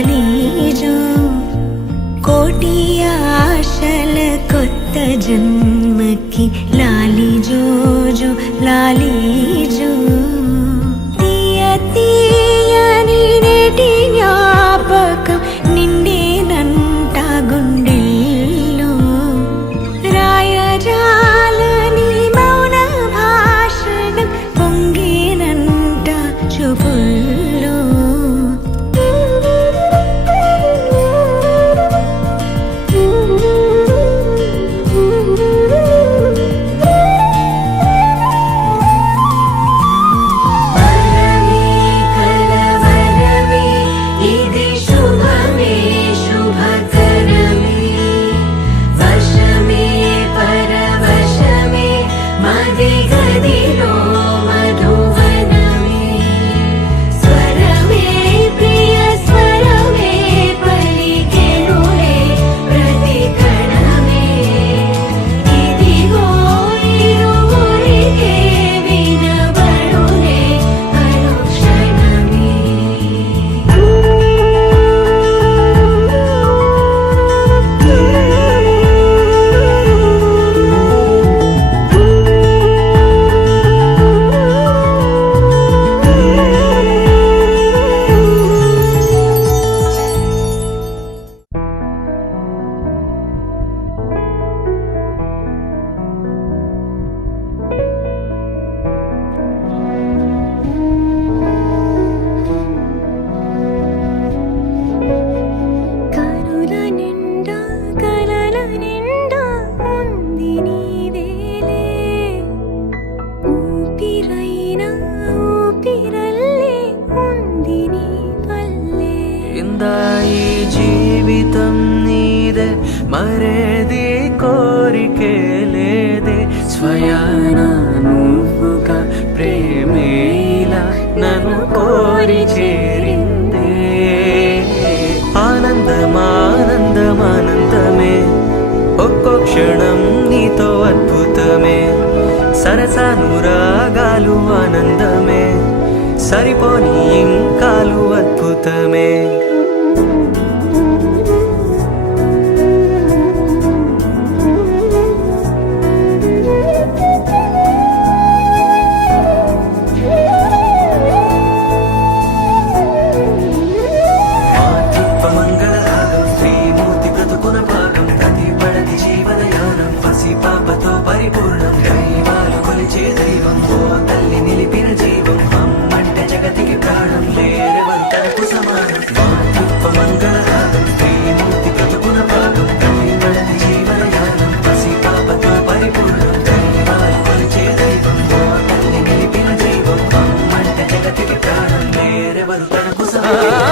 లాలి జో కోటి ఆశల కొత్త జన్మకి లాలి జో జో లాలి జో తీయ తీయని నేటి జ్ఞాపకం నిండేనంట గుండెల్లో రాయజాలని మౌన భాషణం పొంగేనంట చూపుల్లో జీవితం నీదే మరేది కోరికే లేదే స్వయాన నువ్వుగా ప్రేమేలా నన్ను కోరి చేరిందే ఆనందమానందమానందమే ఒక్కో క్షణం నీతో అద్భుతమే సరసానురాగాలు ఆనందమే సరిపోని ఇంకాలు అద్భుతమే పాపతో పరిపూర్ణం దైవాలు కొలిచే దైవం ఓ తల్లి నిలిపిన జీవం అమ్మంటే జగతికి ప్రాణం వేరెవరు తనకు సమానం మాతృత్వ మంగళరాగం శ్రీమూర్తి బ్రతుకున భాగం దైవళది జీవనయానం పసి పాపతో పరిపూర్ణం దైవాలు కొలిచే దైవం ఓ తల్లి నిలిపిన జీవం అమ్మంటే జగతికి ప్రాణం వేరెవరు తనకు సమానం